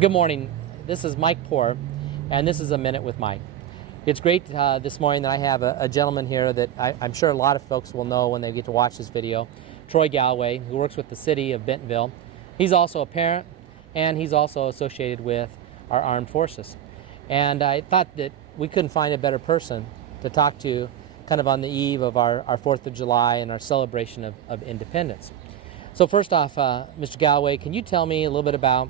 Good morning. This is Mike Poor, and this is A Minute with Mike. It's great this morning that I have a gentleman here that I'm sure a lot of folks will know when they get to watch this video, Troy Galloway, who works with the city of Bentonville. He's also a parent, and he's also associated with our armed forces. And I thought that we couldn't find a better person to talk to kind of on the eve of our 4th of July and our celebration of independence. So first off, Mr. Galloway, can you tell me a little bit about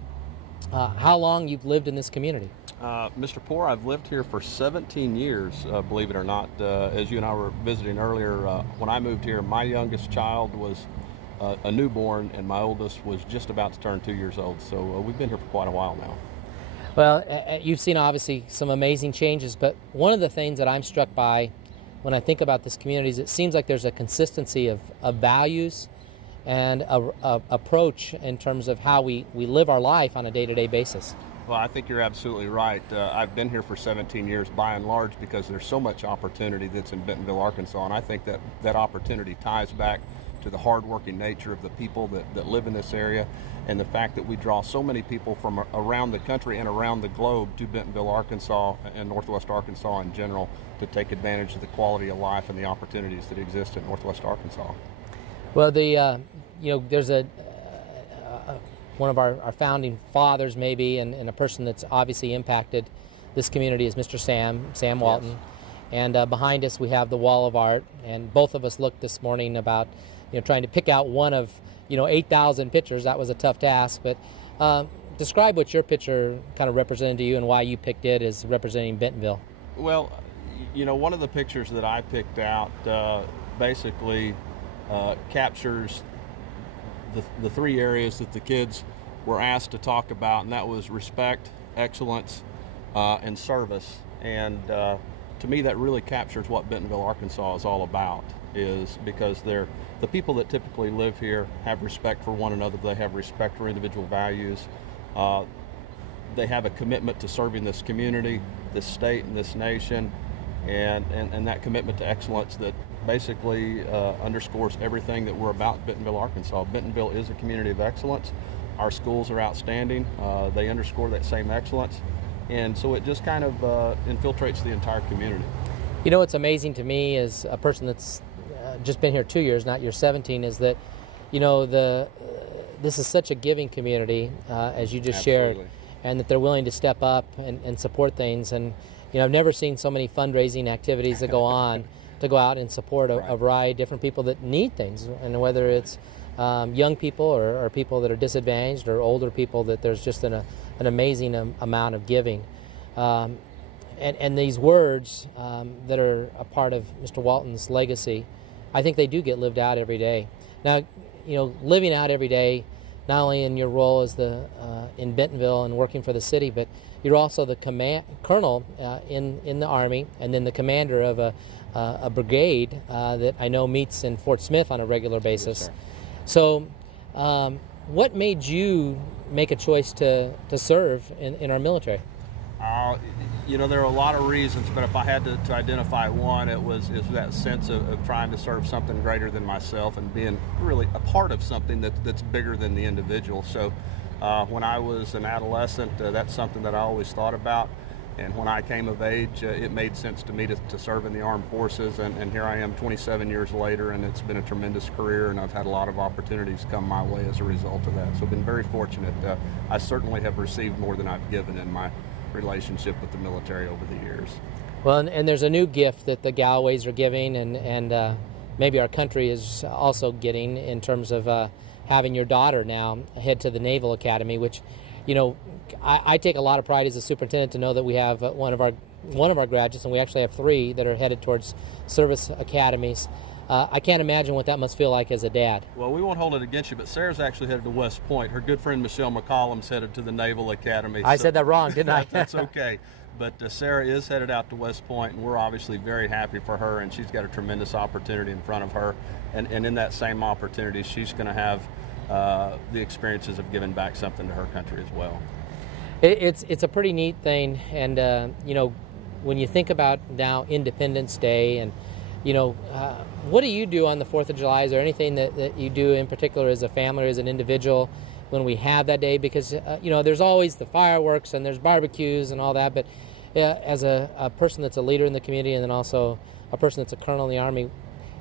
how long you've lived in this community? Mr. Poor, I've lived here for 17 years, believe it or not. As you and I were visiting earlier, when I moved here, my youngest child was a newborn, and my oldest was just about to turn 2 years old. So we've been here for quite a while now. Well, you've seen obviously some amazing changes, but one of the things that I'm struck by when I think about this community is it seems like there's a consistency of values and a approach in terms of how we live our life on a day-to-day basis. Well, I think you're absolutely right. I've been here for 17 years by and large because there's so much opportunity that's in Bentonville, Arkansas, and I think that opportunity ties back to the hardworking nature of the people that live in this area, and the fact that we draw so many people from around the country and around the globe to Bentonville, Arkansas, and Northwest Arkansas in general to take advantage of the quality of life and the opportunities that exist in Northwest Arkansas. Well, there's one of our founding fathers maybe, and a person that's obviously impacted this community is Mr. Sam Walton. Yes. And behind us we have the Wall of Art, and both of us looked this morning about trying to pick out one of 8,000 pictures. That was a tough task, but describe what your picture kind of represented to you and why you picked it as representing Bentonville. Well, one of the pictures that I picked out basically captures the three areas that the kids were asked to talk about, and that was respect, excellence, and service. And to me, that really captures what Bentonville, Arkansas is all about, is because the people that typically live here have respect for one another. They have respect for individual values. They have a commitment to serving this community, this state, and this nation, and that commitment to excellence that basically underscores everything that we're about in Bentonville, Arkansas. Bentonville is a community of excellence. Our schools are outstanding. They underscore that same excellence. And so it just kind of infiltrates the entire community. What's amazing to me as a person that's just been here 2 years, not year 17, is that, this is such a giving community, as you just Absolutely. shared, and that they're willing to step up and support things. And, I've never seen so many fundraising activities that go on to go out and support a variety of different people that need things, and whether it's young people or people that are disadvantaged or older people, that there's just an amazing amount of giving. And these words that are a part of Mr. Walton's legacy, I think they do get lived out every day. Now, living out every day, not only in your role as in Bentonville and working for the city, but you're also the colonel in the Army, and then the commander of a brigade that I know meets in Fort Smith on a regular basis. Yes, so what made you make a choice to serve in our military? There are a lot of reasons, but if I had to identify one, is that sense of trying to serve something greater than myself and being really a part of something that's bigger than the individual. So when I was an adolescent, that's something that I always thought about. And when I came of age, it made sense to me to serve in the armed forces. And here I am 27 years later, and it's been a tremendous career, and I've had a lot of opportunities come my way as a result of that. So I've been very fortunate. I certainly have received more than I've given in my relationship with the military over the years. Well, and there's a new gift that the Galloways are giving, and maybe our country is also getting, in terms of having your daughter now head to the Naval Academy, which, I take a lot of pride as a superintendent to know that we have one of our graduates, and we actually have 3 that are headed towards service academies. I can't imagine what that must feel like as a dad. Well, we won't hold it against you, but Sarah's actually headed to West Point. Her good friend Michelle McCollum's headed to the Naval Academy. I said that wrong, didn't I? That's okay. But Sarah is headed out to West Point, and we're obviously very happy for her, and she's got a tremendous opportunity in front of her. And in that same opportunity, she's going to have the experiences of giving back something to her country as well. It's a pretty neat thing, and when you think about now Independence Day, and what do you do on the 4th of July? Is there anything that you do in particular as a family or as an individual when we have that day, because there's always the fireworks and there's barbecues and all that, but as a person that's a leader in the community, and then also a person that's a colonel in the Army,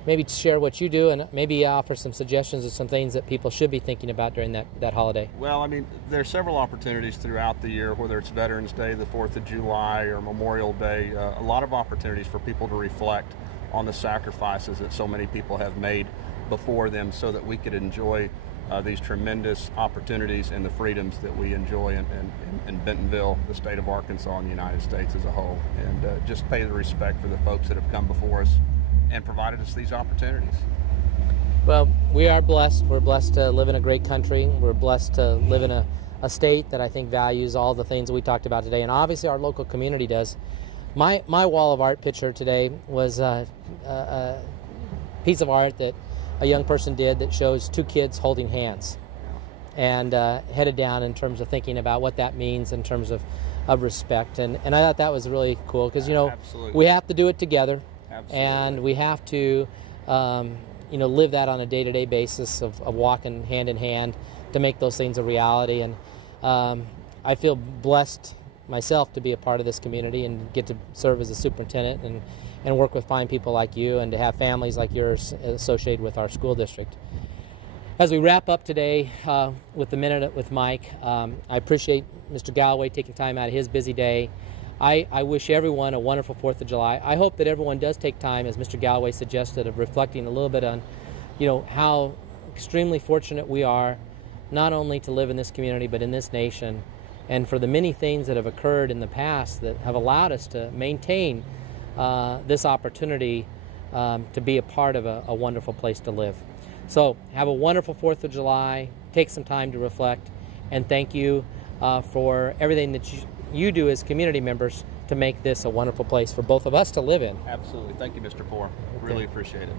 maybe share what you do and maybe offer some suggestions of some things that people should be thinking about during that holiday. Well, I mean, there are several opportunities throughout the year, whether it's Veterans Day, the 4th of July, or Memorial Day, a lot of opportunities for people to reflect on the sacrifices that so many people have made before them so that we could enjoy these tremendous opportunities and the freedoms that we enjoy in Bentonville, the state of Arkansas, and the United States as a whole. And just pay the respect for the folks that have come before us and provided us these opportunities. Well, we are blessed. We're blessed to live in a great country. We're blessed to live in a state that I think values all the things that we talked about today, and obviously our local community does. My wall of art picture today was a piece of art that a young person did that shows two kids holding hands and headed down in terms of thinking about what that means in terms of respect. And I thought that was really cool because, Absolutely. we have to do it together. Absolutely. And we have to, live that on a day-to-day basis of walking hand in hand to make those things a reality. And I feel blessed myself to be a part of this community and get to serve as a superintendent and work with fine people like you and to have families like yours associated with our school district. As we wrap up today with the Minute with Mike, I appreciate Mr. Galloway taking time out of his busy day. I wish everyone a wonderful 4th of July. I hope that everyone does take time, as Mr. Galloway suggested, of reflecting a little bit on, how extremely fortunate we are, not only to live in this community, but in this nation, and for the many things that have occurred in the past that have allowed us to maintain this opportunity to be a part of a wonderful place to live. So have a wonderful 4th of July. Take some time to reflect, and thank you for everything that you do as community members to make this a wonderful place for both of us to live in. Absolutely. Thank you, Mr. Poore. Really appreciate it.